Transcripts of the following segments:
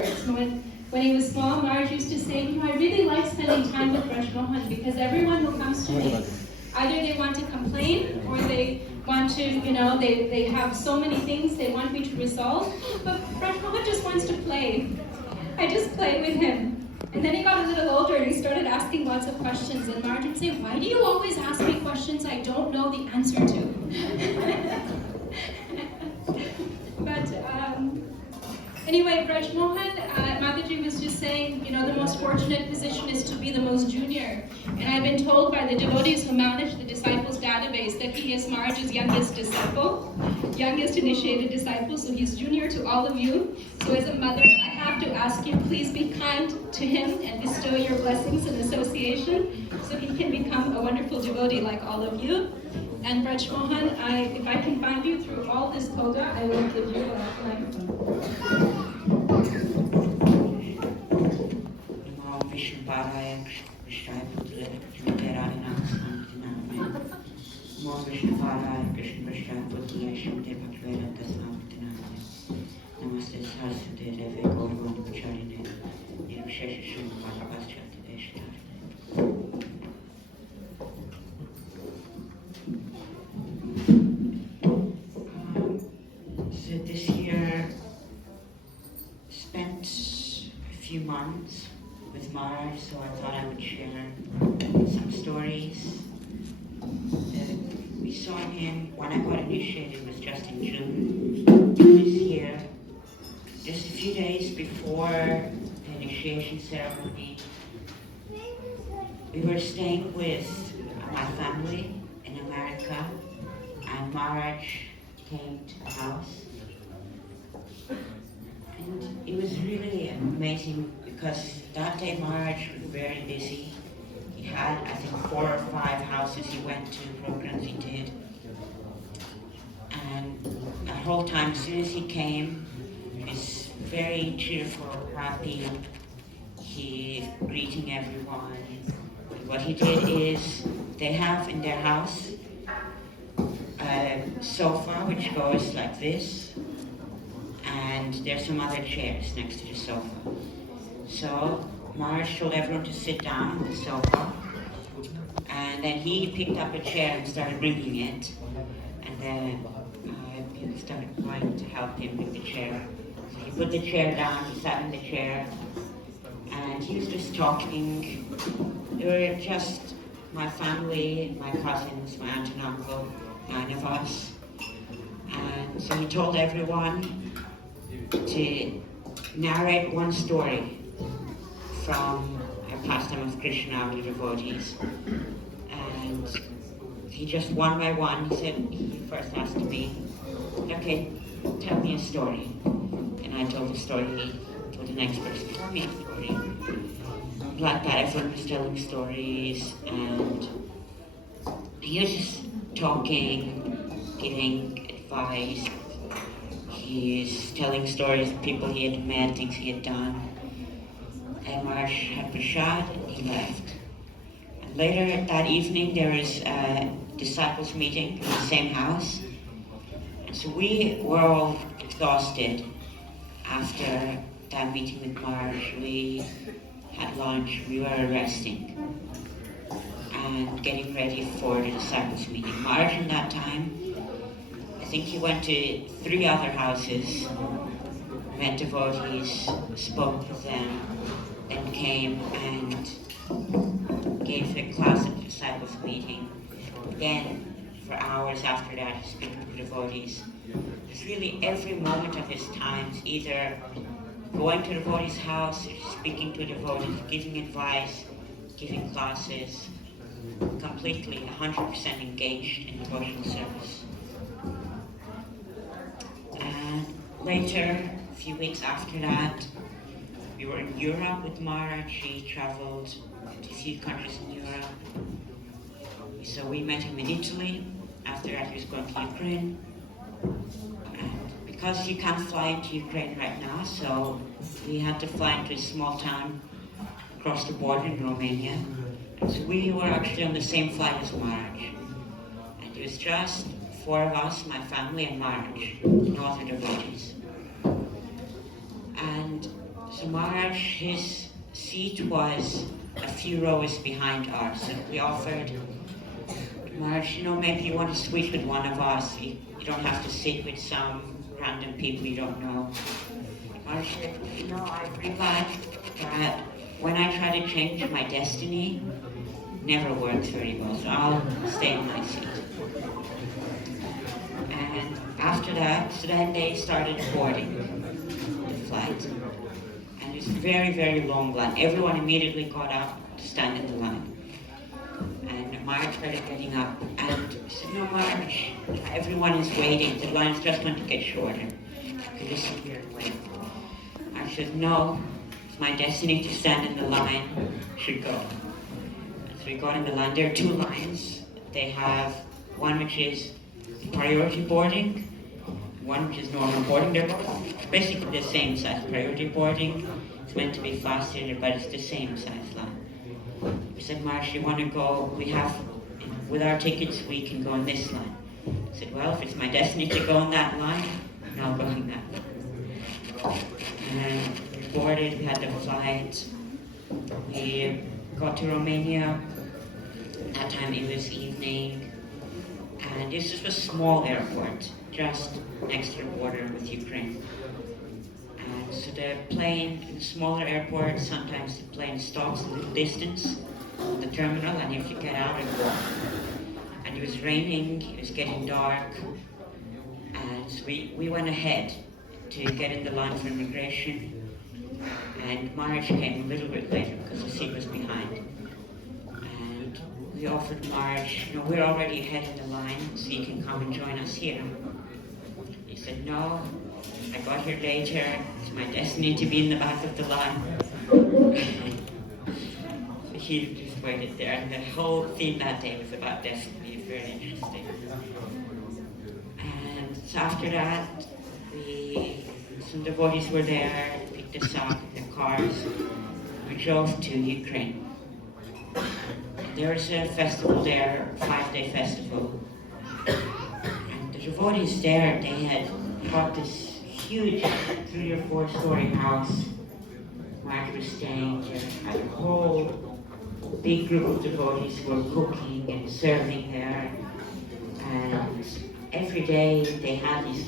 words. When he was small, Maharaj used to say, I really like spending time with Vrajmohan because everyone who comes to me, either they want to complain or they want to, they have so many things they want me to resolve, but Vrajmohan just wants to play. I just play with him. And then he got a little older and he started asking lots of questions, and Maharaj would say, why do you always ask me questions I don't know the answer to? But anyway, Vrajmohan, Mataji was just saying, the most fortunate position is to be the most junior. And I've been told by the devotees who manage the disciples database that he is Maharaj's youngest disciple, youngest initiated disciple, so he's junior to all of you. So as a mother, I have to ask you, please be kind to him and bestow your blessings and association so he can become a wonderful devotee like all of you. And Vrajmohan, if I can find you through all this koga, I will give you a microphone. So this year spent a few months with Maharaj, so I thought I would share some stories. We saw him when I got initiated, it was just in June this year. Just a few days before the initiation ceremony, we were staying with my family in America, and Maharaj came to the house. And it was really amazing because that day Maharaj was very busy. He had, I think, 4 or 5 houses he went to, programs he did. And the whole time, as soon as he came, he was very cheerful, happy. He greeting everyone. And what he did is, they have in their house a sofa which goes like this, and there's some other chairs next to the sofa. So Maharaj told everyone to sit down on the sofa, and then he picked up a chair and started bringing it, and then people started trying to help him with the chair. So he put the chair down, he sat in the chair, and he was just talking. They were just my family, my cousins, my aunt and uncle, 9 of us. And so he told everyone to narrate one story from a pastime of Krishna to devotees. And he just one by one, he first asked me, okay, tell me a story. And I told the story, he told the next person, tell me a story. Like that, everyone was telling stories, and he was just talking, giving advice. He's telling stories of people he had met, things he had done. And Maharaj had prasad, and he left. And later that evening, there was a disciples meeting in the same house. And so we were all exhausted after that meeting with Maharaj. We had lunch, we were resting and getting ready for the disciples meeting. Maharaj in that time, I think he went to 3 other houses, met devotees, spoke with them, then came and gave a class at the disciples meeting. Then, for hours after that, he spoke to devotees. It's really every moment of his time, either going to a devotee's house, speaking to devotees, giving advice, giving classes, completely 100% engaged in devotional service. And later, a few weeks after that, we were in Europe with Maharaj. He traveled to a few countries in Europe. So we met him in Italy. After that, he was going to Ukraine. And because you can't fly into Ukraine right now, so we had to fly into a small town across the border in Romania. And so we were actually on the same flight as Maharaj. And it was just 4 of us, my family and Maharaj, no other devotees. And So Maharaj, his seat was a few rows behind ours, and we offered, Maharaj, maybe you want to switch with one of us. You don't have to sit with some random people you don't know. Maharaj said, I realized that when I try to change my destiny, never works very well, so I'll stay in my seat. And after that, so then they started boarding the flight. And it was a very, very long line. Everyone immediately got up to stand in the line. And Maharaj started getting up and said, no, Maharaj, everyone is waiting. The line's just going to get shorter. You just sit here and wait. I said, no, it's my destiny to stand in the line, should go. So we got in the line. There are two lines. They have one which is priority boarding, one which is normal boarding. They're both basically the same size. Priority boarding is meant to be faster, but it's the same size line. We said, Maharaj, you want to go? We have, with our tickets, we can go in this line. I said, well, if it's my destiny to go in that line, I'll go in that line. And we boarded, we had the flight. We got to Romania. At that time it was evening. And this was a small airport, just next to the border with Ukraine. And so the plane, in a smaller airport, sometimes the plane stops a little distance from the terminal, and you have to get out and walk. And it was raining, it was getting dark, and so we went ahead to get in the line for immigration. And Maharaj came a little bit later because the seat was behind. And we offered Maharaj, we're already ahead in the line, so you can come and join us here. He said, no, I got here later, it's my destiny to be in the back of the line. So he just waited there, and the whole theme that day was about destiny. It's very interesting. And so after that, some devotees were there, picked us up in the cars. We drove to Ukraine. There was a festival there, a 5-day festival. And the devotees there, they had bought this huge 3 or 4 story house. Mark was staying there. Had a whole big group of devotees who were cooking and serving there. And every day they had these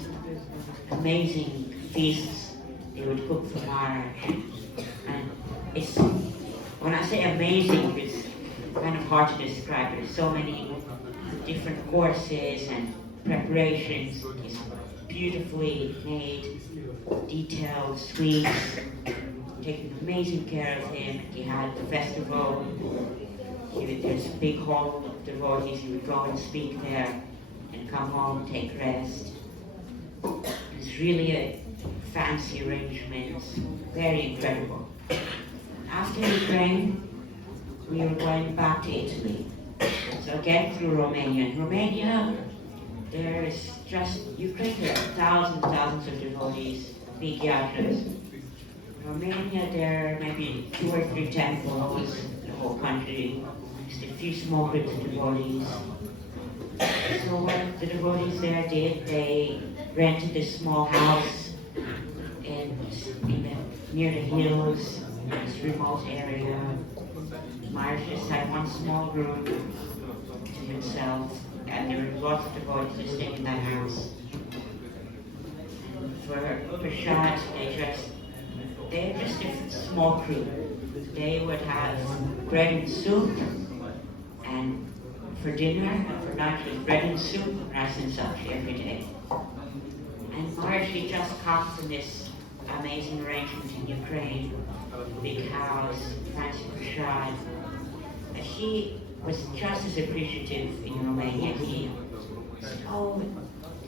amazing feasts they would cook for Maharaj. And it's, when I say amazing, it's kind of hard to describe. There's so many different courses and preparations, these beautifully made, detailed sweets, taking amazing care of him. He had the festival. There's a big hall of devotees. He would go and speak there and come home, take rest. It's really a fancy arrangement, very incredible. After Ukraine, we were going back to Italy. So again through Romania. In Romania, there is just, Ukraine, there are thousands of devotees, big yatras. In Romania, there are maybe 2 or 3 temples in the whole country, just a few small groups of devotees. So what the devotees there did, they rented this small house near the hills, in this remote area. Maharaj just had one small room to himself, and there were lots of devotees just staying in that house. And for prasad, they're just a small crew. They would have bread and soup, and for dinner and for lunch was bread and soup, rice and sabji every day. And Maharaj, he just come from this amazing arrangement in Ukraine, big house, fancy prasad. And he was just as appreciative in Romania. He said, oh,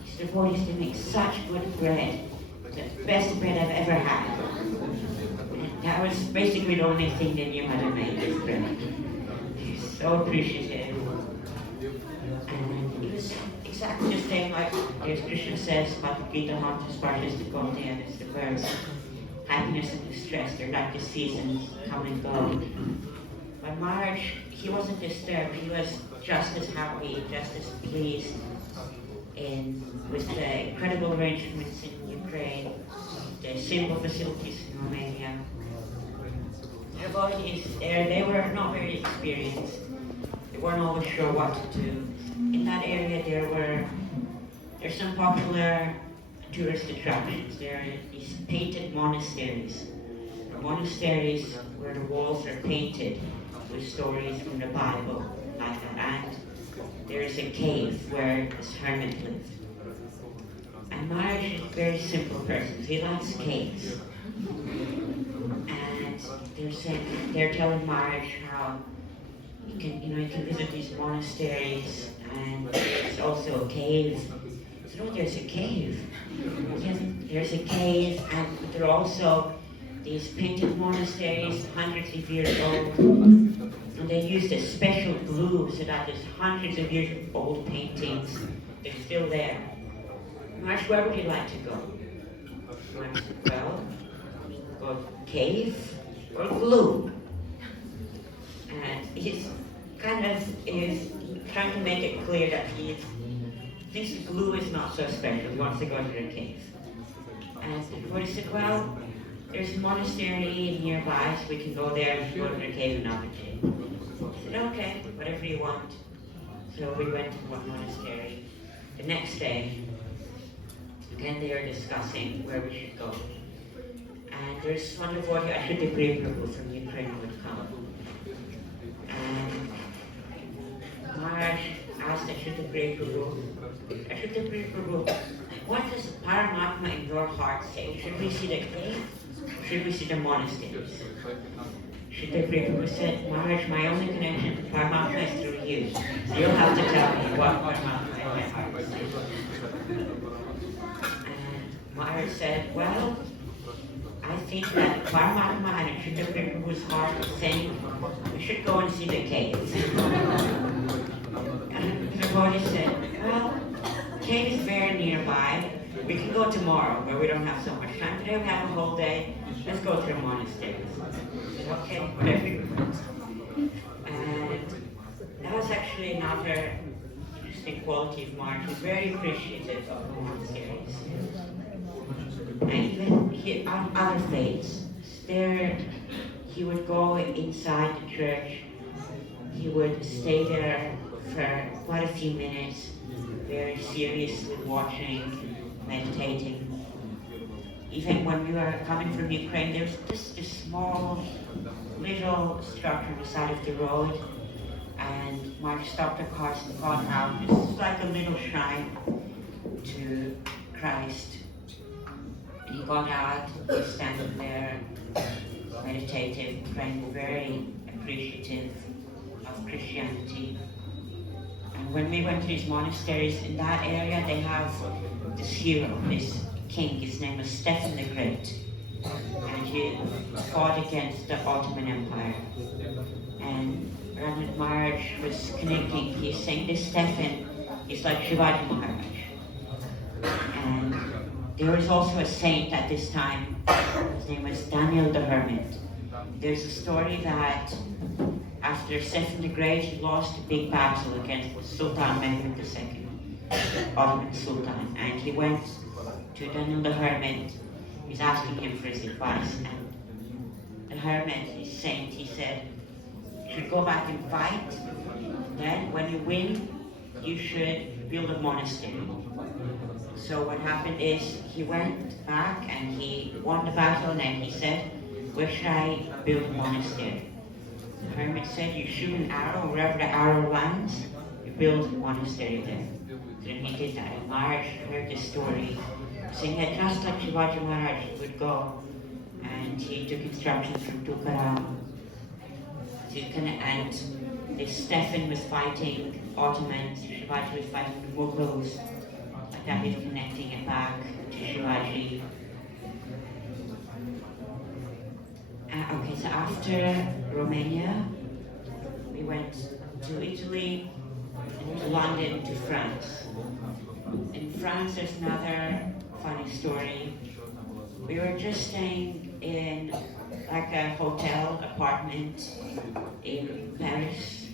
these devotees, they make such good bread. It's the best bread I've ever had. And that was basically the only thing they knew how to make, this bread. He was so appreciative. And it was exactly the same like as Krishna says about the Gita Mantra Spartas to go there. It's the verse. Happiness and distress, they're like the seasons come and go. But Maharaj, he wasn't disturbed. He was just as happy, just as pleased with the incredible arrangements in Ukraine, the simple facilities in Romania. devotees there, they were not very experienced. They weren't always sure what to do. In that area there's some popular tourist attractions. There are these painted monasteries. Monasteries where the walls are painted with stories from the Bible, like that. And there is a cave where this hermit lived. And Maharaj is a very simple person. He likes caves. And they're telling Maharaj how you can visit these monasteries, and there's also a cave. He said, oh, there's a cave. Yes, there's a cave, and there are also these painted monasteries, hundreds of years old. And they used a special glue so that there's hundreds of years of old paintings. They're still there. Maharaj, where would you like to go? Maharaj said, well, go cave or glue. And he's trying to make it clear that he thinks glue is not so special. He wants to go to the cave. And the devotee said, well, there's a monastery nearby, so we can go there and go to the cave in Navaji. I said, okay, whatever you want. So we went to one monastery. The next day, again they were discussing where we should go. And there's one devotee, Ashwati Prabhu from Ukraine, would come. And Maharaj asked Ashwati Prabhu, what does Paramatma in your heart say? Should we see the cave? Should we see the monasteries? Ashwati Prabhu said, Maharaj, my only connection to Paramatma is through you. So you'll have to tell me what Paramatma in my heart says. And Maharaj said, well, I think that Paramatma and Ashwati Prabhu's heart is saying, we should go and see the caves. And the devotee said, well, the cave is very nearby. We can go tomorrow, where we don't have so much time. Today we have a whole day. Let's go to the monasteries. I said, okay, whatever you want. And that was actually another interesting quality of Maharaj. He was very appreciative of the monasteries. And even on other faiths, he would go inside the church. He would stay there for quite a few minutes, very seriously watching, meditating. Even when we were coming from Ukraine, there was just a small little structure on the side of the road, and Mark stopped the cars and got out. This is like a little shrine to Christ. He got out, he was standing there, meditative, praying, very appreciative of Christianity. And when we went to these monasteries in that area, they have this hero, this king. His name was Stephen the Great, and he fought against the Ottoman Empire. And Radhanath Maharaj was connecting. He's saying this Stephen is like Shivaji Maharaj. And there was also a saint at this time. His name was Daniel the Hermit. There's a story that after Stephen the Great, he lost a big battle against Sultan Mehmed II, Ottoman Sultan, and he went to Daniel the Hermit. He's asking him for his advice, and the Hermit, his saint, he said, you should go back and fight, then when you win, you should build a monastery. So what happened is, he went back and he won the battle, and then he said, where should I build a monastery? The hermit said, you shoot an arrow, wherever the arrow lands, you build a monastery there. So then he did that, and Maharaj heard this story, saying that just like Shivaji Maharaj would go, and he took instructions from Tukaram, and this Stephen was fighting Ottomans, Shivaji was fighting the Mughals, like that, he's connecting it back to Shivaji. Okay, so after Romania, we went to Italy, to London, to France. In France, there's another funny story. We were just staying in like a hotel apartment in Paris.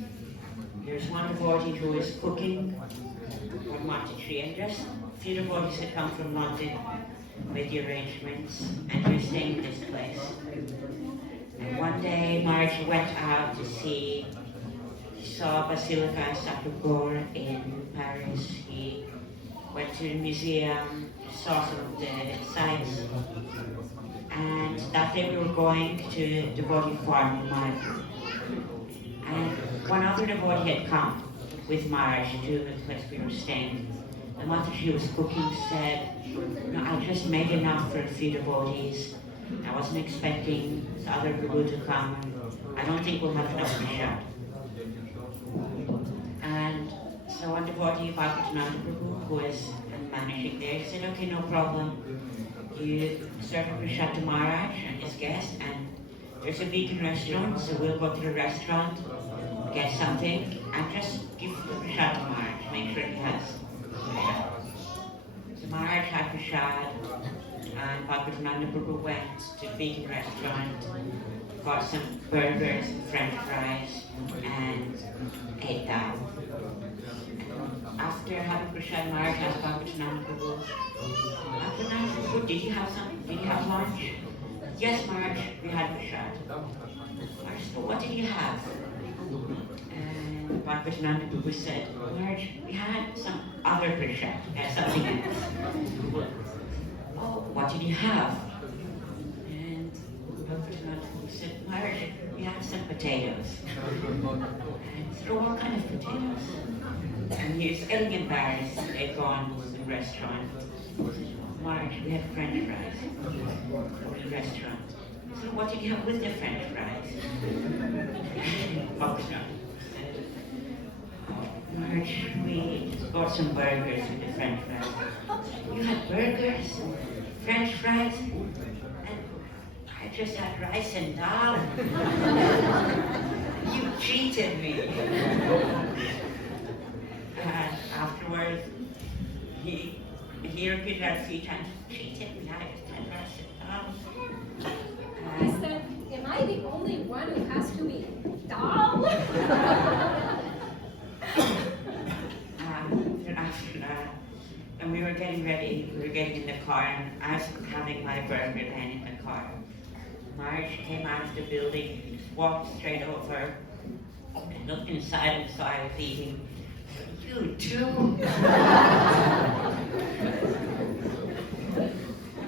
There's one devotee who was cooking on Monte, and just a few devotees had come from London with the arrangements, and we were staying in this place. And one day day Marge went out to see, he saw Basilica Sacré-Cœur in Paris. He went to the museum, saw some of the sights, and that day we were going to devotee farm in Marge. And one other devotee had come with Marge to the place we were staying. The mother she was cooking said, "No, I just made enough for a few devotees. I wasn't expecting the other Prabhu to come. I don't think we'll have enough prasad." And so one devotee, Bhaktivedanta Prabhu, who was managing there, said, "Okay, no problem. You serve a prasad to Maharaj and his guest, and there's a vegan restaurant, so we'll go to the restaurant, get something, and just give the prasad to Maharaj, make sure he has prasad." So Maharaj had prasad, and Bhaktivedanta Prabhu went to the vegan restaurant, got some burgers and french fries, and ate that. After having prasad, Maharaj asked Bhaktivedanta Prabhu, "Bhaktivedanta Prabhu, did you have something? Did you have lunch?" "Yes, Maharaj, we had prasad." Maharaj said, "Well, what did you have?" And Bhaktivedanta Prabhu said, "Maharaj, we had some other prasad, something else." "Oh, what did you have?" And Bhaktivedanta Prabhu said, "Maharaj, we had some potatoes." And he said, "What kind of potatoes?" And he was getting embarrassed. They'd gone to the restaurant. "Maharaj, we had french fries at the restaurant." So what did you have with the french fries? Bhaktivedanta said, "Maharaj, we bought some burgers with the french fries." "You had burgers, french fries, and I just had rice and dal." "You cheated me." And afterwards, he repeated that a few times. "Cheated me, I just had rice and dal." He said, "Am I the only one who has to be dal?" After that, and we were getting ready, we were getting in the car, and I was having my burger then in the car. Marge came out of the building, he just walked straight over, and looked inside and saw I was eating. "You too?"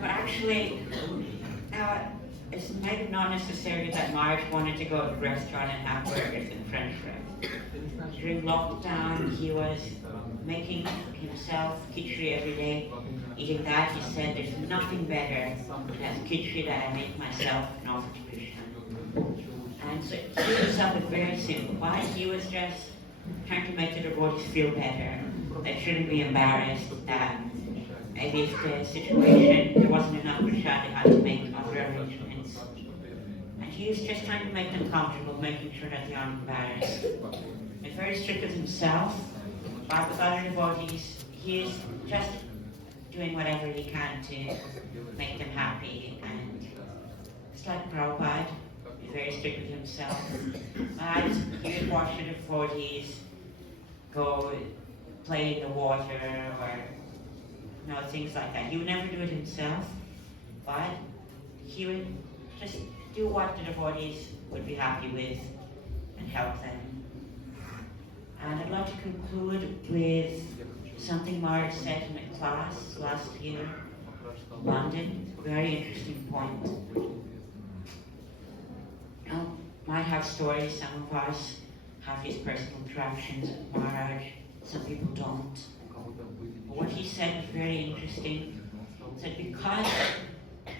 But actually, now it's maybe not necessarily that Marge wanted to go to the restaurant and have burgers and french fries. During lockdown, he was making himself khichdi every day. Eating that, he said, "There's nothing better than khichdi that I make myself and offer to Krishna." And so he himself was very simple. Why? He was just trying to make the devotees feel better. They shouldn't be embarrassed that maybe if the situation, there wasn't enough prasad, they had to make other arrangements. And he was just trying to make them comfortable, making sure that they aren't embarrassed. He's very strict with himself, but with other devotees, he is just doing whatever he can to make them happy. And it's like Prabhupada, he's very strict with himself. But he would watch the devotees go play in the water or things like that. He would never do it himself, but he would just do what the devotees would be happy with and help them. And I'd like to conclude with something Marge said in a class last year in London. Very interesting point. Might have stories, some of us have these personal interactions with Maharaj, some people don't. But what he said was very interesting. He said because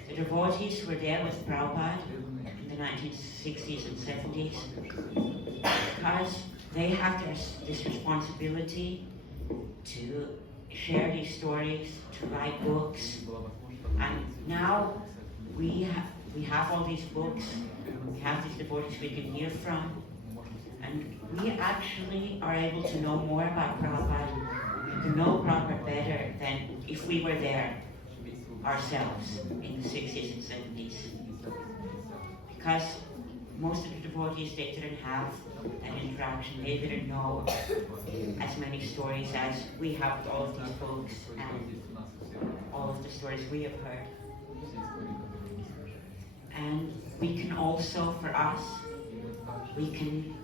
the devotees who were there with Prabhupada in the 1960s and 70s, because they have this responsibility to share these stories, to write books, and now we have all these books, we have these devotees we can hear from, and we actually are able to know more about Prabhupada, to know Prabhupada better than if we were there ourselves in the 60s and 70s. Because most of the devotees, they didn't have an interaction, they didn't know as many stories as we have with all of these books and all of the stories we have heard. And we can also, for us, we can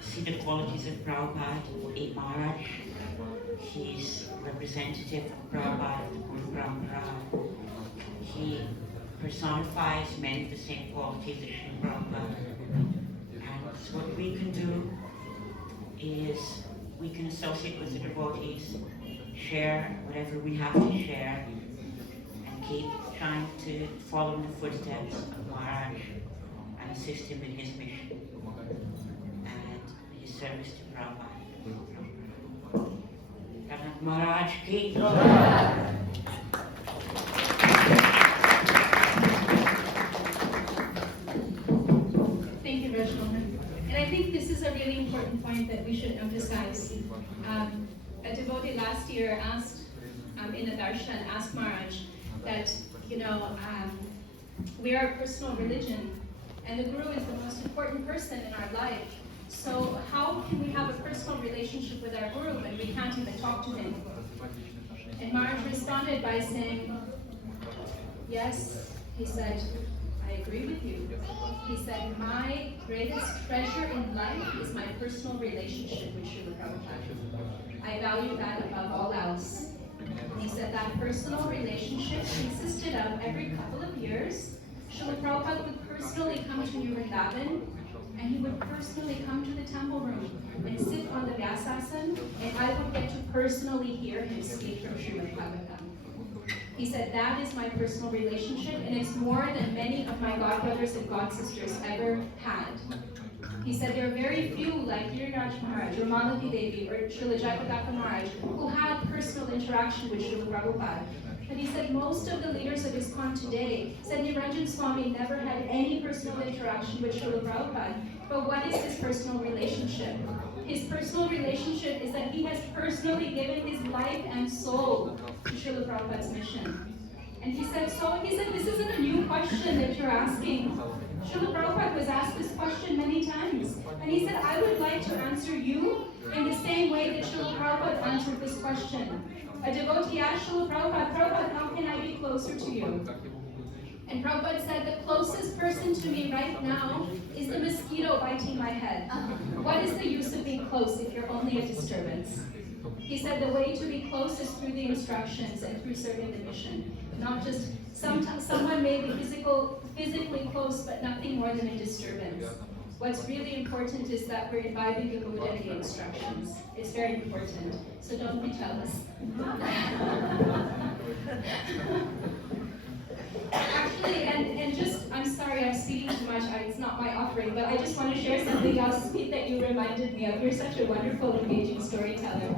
see the qualities of Prabhupada in Maharaj. He's representative of Prabhupada, Guru Parampara. He personifies many of the same qualities as Srila Prabhupada. And so what we can do is we can associate with the devotees, share whatever we have to share, and keep trying to follow in the footsteps of Maharaj and assist him in his mission and his service to Prabhupada. Radhanath Maharaj ki jai. Thank you, Vrajmohan. And I think this is a really important point that we should emphasize. A devotee last year asked, in a darshan, asked Maharaj that, we are a personal religion, and the Guru is the most important person in our life. So how can we have a personal relationship with our Guru when we can't even talk to him? And Maharaj responded by saying, yes, he said, I agree with you. He said, my greatest treasure in life is my personal relationship with Srila Prabhupada. I value that above all else. And he said that personal relationship consisted of every couple of years, Srila Prabhupada would personally come to Vrindavan, and he would personally come to the temple room and sit on the Vyasasana, and I would get to personally hear him speak from Srimad Bhagavatam. He said, that is my personal relationship, and it's more than many of my godbrothers and godsisters ever had. He said there are very few like Giriraj Maharaj, or Malati Devi, or Srila Jayapataka Maharaj, who had personal interaction with Srila Prabhupada. But he said most of the leaders of ISKCON today said Niranjan Swami never had any personal interaction with Srila Prabhupada. But what is his personal relationship? His personal relationship is that he has personally given his life and soul to Srila Prabhupada's mission. And he said, this isn't a new question that you're asking. Srila Prabhupada was asked this question many times. And he said, I would like to answer you in the same way that Srila Prabhupada answered this question. A devotee asked Srila Prabhupada, how can I be closer to you? And Prabhupada said, the closest person to me right now is the mosquito biting my head. What is the use of being close if you're only a disturbance? He said the way to be close is through the instructions and through serving the mission. Not just, sometimes someone may be physically close, but nothing more than a disturbance. What's really important is that we're imbibing the mood and the instructions. It's very important, so don't be jealous. Actually, and just, I'm sorry, I'm speaking too much, it's not my offering, but I just want to share something else, Pete, that you reminded me of. You're such a wonderful, engaging storyteller.